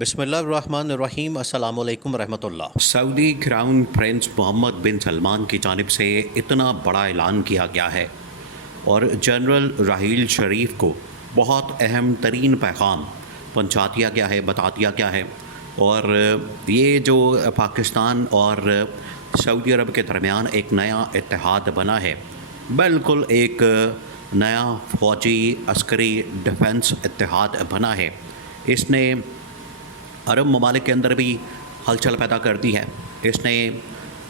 بسم اللہ الرحمن الرحیم۔ السلام علیکم ورحمۃ اللہ۔ سعودی کراؤن پرنس محمد بن سلمان کی جانب سے اتنا بڑا اعلان کیا گیا ہے اور جنرل راحیل شریف کو بہت اہم ترین پیغام پہنچا دیا گیا ہے، بتا دیا گیا ہے، اور یہ جو پاکستان اور سعودی عرب کے درمیان ایک نیا اتحاد بنا ہے، بالکل ایک نیا فوجی عسکری ڈیفنس اتحاد بنا ہے، اس نے عرب ممالک کے اندر بھی ہلچل پیدا کر دی ہے، اس نے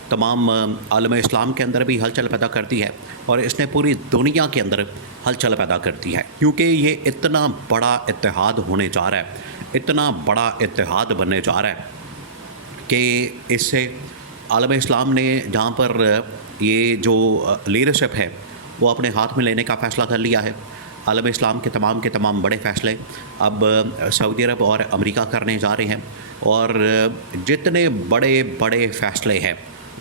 تمام عالم اسلام کے اندر بھی ہلچل پیدا کر دی ہے، اور اس نے پوری دنیا کے اندر ہلچل پیدا کر دی ہے، کیونکہ یہ اتنا بڑا اتحاد ہونے جا رہا ہے، اتنا بڑا اتحاد بننے جا رہا ہے کہ اس سے عالم اسلام نے جہاں پر یہ جو لیڈرشپ ہے وہ اپنے ہاتھ میں لینے کا فیصلہ کر لیا ہے، عالم اسلام کے تمام بڑے فیصلے اب سعودی عرب اور امریکہ کرنے جا رہے ہیں، اور جتنے بڑے بڑے فیصلے ہیں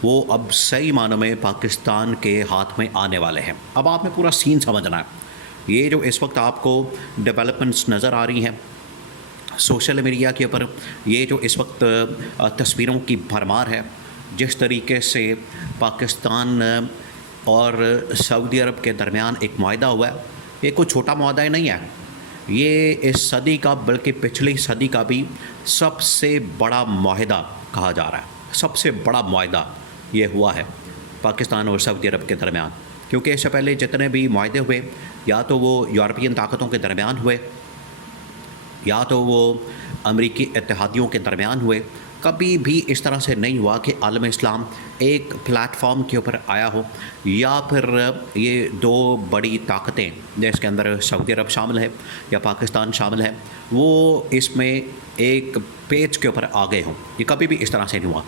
وہ اب صحیح معنوں میں پاکستان کے ہاتھ میں آنے والے ہیں۔ اب آپ نے پورا سین سمجھنا ہے۔ یہ جو اس وقت آپ کو ڈیولپمنٹس نظر آ رہی ہیں سوشل میڈیا کے اوپر، یہ جو اس وقت تصویروں کی بھرمار ہے، جس طریقے سے پاکستان اور سعودی عرب کے درمیان ایک معاہدہ ہوا ہے، یہ کوئی چھوٹا معاہدہ نہیں ہے، یہ اس صدی کا بلکہ پچھلی صدی کا بھی سب سے بڑا معاہدہ کہا جا رہا ہے، سب سے بڑا معاہدہ یہ ہوا ہے پاکستان اور سعودی عرب کے درمیان، کیونکہ اس سے پہلے جتنے بھی معاہدے ہوئے یا تو وہ یورپین طاقتوں کے درمیان ہوئے یا تو وہ امریکی اتحادیوں کے درمیان ہوئے، کبھی بھی اس طرح سے نہیں ہوا کہ عالم اسلام ایک پلیٹ فارم کے اوپر آیا ہو، یا پھر یہ دو بڑی طاقتیں جس کے اندر سعودی عرب شامل ہے یا پاکستان شامل ہے، وہ اس میں ایک پیج کے اوپر آ گئے ہوں۔ یہ کبھی بھی اس طرح سے نہیں ہوا،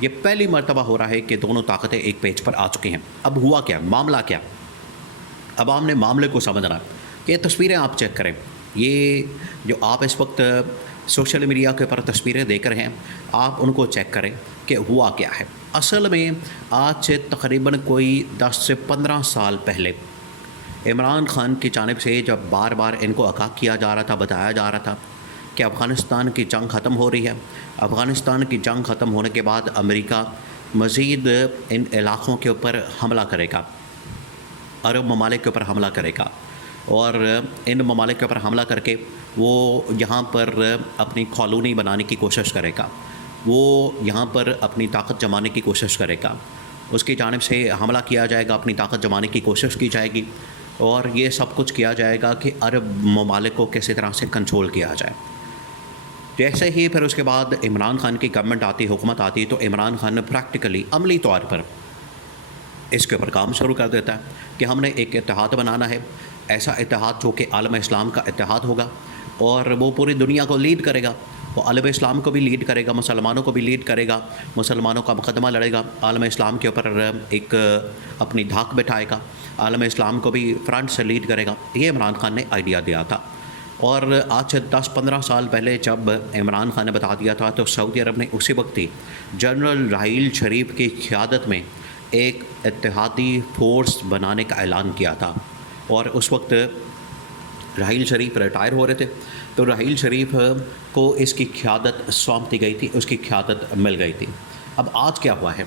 یہ پہلی مرتبہ ہو رہا ہے کہ دونوں طاقتیں ایک پیج پر آ چکی ہیں۔ اب ہوا کیا، معاملہ کیا، اب ہم نے معاملے کو سمجھنا کہ یہ تصویریں آپ چیک کریں، یہ جو آپ اس وقت سوشل میڈیا کے اوپر تصویریں دیکھ رہے ہیں، آپ ان کو چیک کریں کہ ہوا کیا ہے۔ اصل میں آج سے تقریباً کوئی 10 سے 15 سال پہلے عمران خان کی جانب سے جب بار بار ان کو آگاہ کیا جا رہا تھا، بتایا جا رہا تھا کہ افغانستان کی جنگ ختم ہو رہی ہے، افغانستان کی جنگ ختم ہونے کے بعد امریکہ مزید ان علاقوں کے اوپر حملہ کرے گا، عرب ممالک کے اوپر حملہ کرے گا، اور ان ممالک کے اوپر حملہ کر کے وہ یہاں پر اپنی کالونی بنانے کی کوشش کرے گا، وہ یہاں پر اپنی طاقت جمانے کی کوشش کرے گا، اس کی جانب سے حملہ کیا جائے گا، اپنی طاقت جمانے کی کوشش کی جائے گی، اور یہ سب کچھ کیا جائے گا کہ عرب ممالک کو کسی طرح سے کنٹرول کیا جائے۔ جیسے ہی پھر اس کے بعد عمران خان کی گورنمنٹ آتی، حکومت آتی، تو عمران خان نے پریکٹیکلی عملی طور پر اس کے اوپر کام شروع کر دیتا ہے کہ ہم نے ایک اتحاد بنانا ہے، ایسا اتحاد جو کہ عالم اسلام کا اتحاد ہوگا، اور وہ پوری دنیا کو لیڈ کرے گا، وہ عالم اسلام کو بھی لیڈ کرے گا، مسلمانوں کو بھی لیڈ کرے گا، مسلمانوں کا مقدمہ لڑے گا، عالم اسلام کے اوپر ایک اپنی دھاک بٹھائے گا، عالم اسلام کو بھی فرنٹ سے لیڈ کرے گا۔ یہ عمران خان نے آئیڈیا دیا تھا، اور آج سے 10-15 سال پہلے جب عمران خان نے بتا دیا تھا تو سعودی عرب نے اسی وقت ہی جنرل راحیل شریف کی قیادت میں ایک اتحادی فورس بنانے کا اعلان کیا تھا، اور اس وقت راحیل شریف ریٹائر ہو رہے تھے، تو راحیل شریف کو اس کی قیادت سونپ دی گئی تھی، اس کی قیادت مل گئی تھی۔ اب آج کیا ہوا ہے،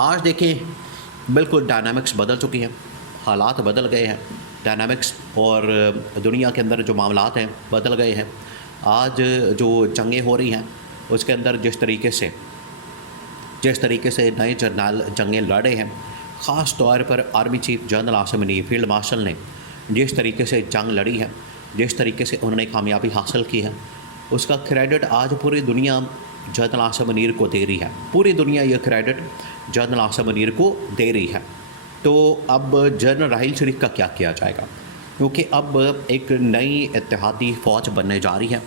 آج دیکھیں بالکل ڈائنامکس بدل چکی ہیں، حالات بدل گئے ہیں، ڈائنامکس اور دنیا کے اندر جو معاملات ہیں بدل گئے ہیں۔ آج جو جنگیں ہو رہی ہیں اس کے اندر جس طریقے سے نئے جرنیل جنگیں لڑے ہیں، خاص طور پر army chief general Asim Munir field marshal نے جس طریقے سے جنگ لڑی ہے، جس طریقے سے انہوں نے کامیابی حاصل کی ہے، اس کا کریڈٹ آج پوری دنیا جنرل عاصم منیر کو دے رہی ہے، پوری دنیا یہ کریڈٹ جنرل عاصم منیر کو دے رہی ہے۔ تو اب جنرل راحیل شریف کا کیا کیا جائے گا، کیونکہ اب ایک نئی اتحادی فوج بننے جا رہی ہے،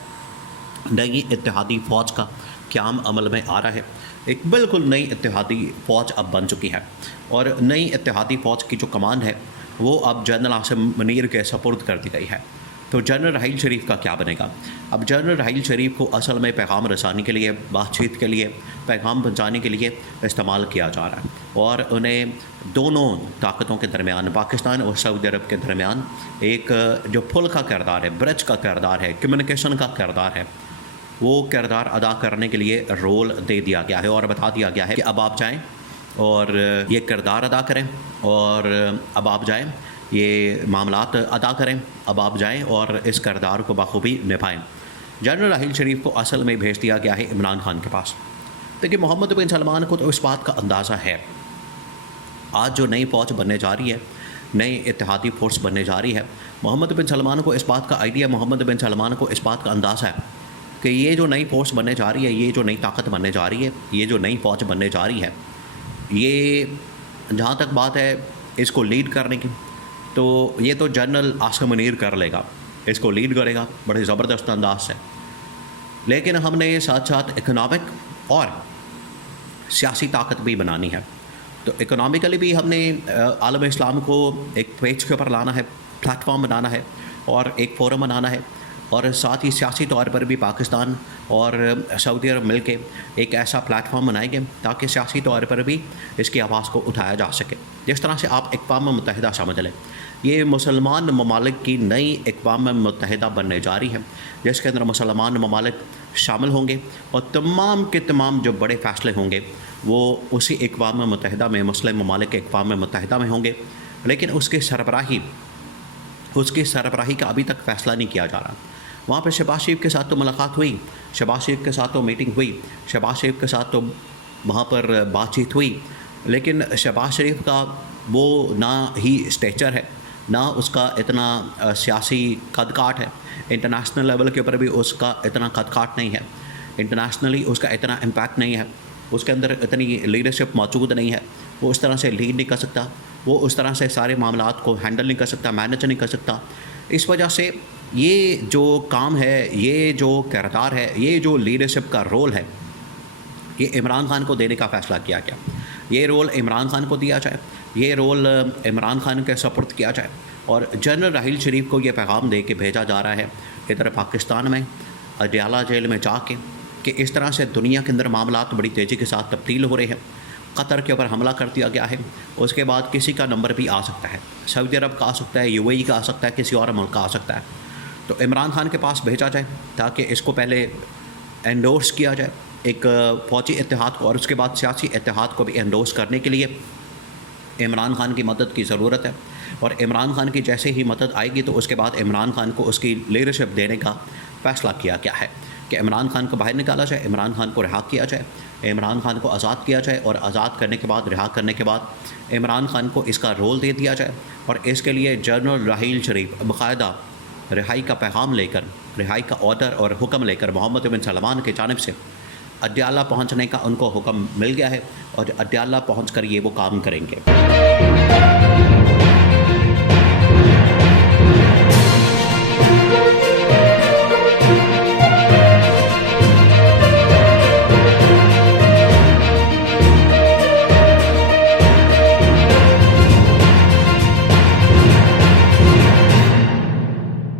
نئی اتحادی فوج کا قیام عمل میں آ رہا ہے، ایک بالکل نئی اتحادی فوج اب بن چکی ہے، اور نئی اتحادی فوج کی جو کمان ہے وہ اب جنرل عاصم منیر کے سپرد کر دی گئی ہے۔ تو جنرل راحیل شریف کا کیا بنے گا؟ اب جنرل راحیل شریف کو اصل میں پیغام رسانی کے لیے، بات چیت کے لیے، پیغام پہنچانے کے لیے استعمال کیا جا رہا ہے، اور انہیں دونوں طاقتوں کے درمیان، پاکستان اور سعودی عرب کے درمیان ایک جو پل کا کردار ہے، برج کا کردار ہے، کمیونیکیشن کا کردار ہے، وہ کردار ادا کرنے کے لیے رول دے دیا گیا ہے اور بتا دیا گیا ہے کہ اب آپ جائیں اور یہ کردار ادا کریں، اور اب آپ جائیں یہ معاملات ادا کریں، اب آپ جائیں اور اس کردار کو بخوبی نبھائیں۔ جنرل راحیل شریف کو اصل میں بھیج دیا گیا ہے عمران خان کے پاس۔ دیکھیے محمد بن سلمان کو تو اس بات کا اندازہ ہے، آج جو نئی فوج بننے جا رہی ہے، نئی اتحادی فورس بننے جا رہی ہے، محمد بن سلمان کو اس بات کا آئیڈیا، محمد بن سلمان کو اس بات کا اندازہ ہے کہ یہ جو نئی فورس بننے جا رہی ہے، یہ جو نئی طاقت بننے جا رہی ہے، یہ جو نئی فوج بننے جا رہی ہے، یہ جہاں تک بات ہے اس کو لیڈ کرنے کی، تو یہ تو جنرل عاصم منیر کر لے گا، اس کو لیڈ کرے گا بڑے زبردست انداز سے۔ لیکن ہم نے ساتھ ساتھ اکنامک اور سیاسی طاقت بھی بنانی ہے، تو اکنامیکلی بھی ہم نے عالم اسلام کو ایک پیج کے اوپر لانا ہے، پلیٹ فارم بنانا ہے اور ایک فورم بنانا ہے، اور ساتھ ہی سیاسی طور پر بھی پاکستان اور سعودی عرب مل کے ایک ایسا پلیٹ فارم بنائیں گے تاکہ سیاسی طور پر بھی اس کی آواز کو اٹھایا جا سکے۔ جس طرح سے آپ اقوام متحدہ سمجھ لیں، یہ مسلمان ممالک کی نئی اقوام متحدہ بننے جا رہی ہے، جس کے اندر مسلمان ممالک شامل ہوں گے اور تمام کے تمام جو بڑے فیصلے ہوں گے وہ اسی اقوام متحدہ میں، مسلم ممالک کے اقوام متحدہ میں ہوں گے، لیکن اس کی سربراہی کا ابھی تک فیصلہ نہیں کیا جا رہا۔ وہاں پہ شہباز شریف کے ساتھ تو ملاقات ہوئی، شہباز شریف کے ساتھ تو میٹنگ ہوئی، شہباز شریف کے ساتھ تو وہاں پر بات چیت ہوئی، لیکن شہباز شریف کا وہ نہ ہی اسٹیچر ہے، نہ اس کا اتنا سیاسی قد کاٹ ہے، انٹرنیشنل لیول کے اوپر بھی اس کا اتنا قد کاٹ نہیں ہے، انٹرنیشنلی اس کا اتنا امپیکٹ نہیں ہے، اس کے اندر اتنی لیڈرشپ موجود نہیں ہے، وہ اس طرح سے لیڈ نہیں کر سکتا، وہ اس طرح سے سارے معاملات کو ہینڈل نہیں کر سکتا، مینیج نہیں کر سکتا۔ اس وجہ سے یہ جو کام ہے، یہ جو کردار ہے، یہ جو لیڈرشپ کا رول ہے، یہ عمران خان کو دینے کا فیصلہ کیا گیا۔ یہ رول عمران خان کو دیا جائے، یہ رول عمران خان کے سپرد کیا جائے، اور جنرل راحیل شریف کو یہ پیغام دے کے بھیجا جا رہا ہے ادھر پاکستان میں اڈیالہ جیل میں جا کے کہ اس طرح سے دنیا کے اندر معاملات بڑی تیزی کے ساتھ تبدیل ہو رہے ہیں۔ قطر کے اوپر حملہ کر دیا گیا ہے، اس کے بعد کسی کا نمبر بھی آ سکتا ہے، سعودی عرب کا آ سکتا ہے، UAE کا آ سکتا ہے، کسی اور ملک کا آ سکتا ہے، تو عمران خان کے پاس بھیجا جائے تاکہ اس کو پہلے انڈورس کیا جائے ایک فوجی اتحاد کو، اور اس کے بعد سیاسی اتحاد کو بھی انڈورس کرنے کے لیے عمران خان کی مدد کی ضرورت ہے، اور عمران خان کی جیسے ہی مدد آئے گی تو اس کے بعد عمران خان کو اس کی لیڈرشپ دینے کا فیصلہ کیا گیا ہے کہ عمران خان کو باہر نکالا جائے، عمران خان کو رہا کیا جائے، عمران خان کو آزاد کیا جائے، اور آزاد کرنے کے بعد، رہا کرنے کے بعد عمران خان کو اس کا رول دے دیا جائے، اور اس کے لیے جنرل راحیل شریف باقاعدہ رہائی کا پیغام لے کر، رہائی کا آرڈر اور حکم لے کر محمد بن سلمان کی جانب سے اڈیالہ پہنچنے کا ان کو حکم مل گیا ہے، اور اڈیالہ پہنچ کر یہ وہ کام کریں گے۔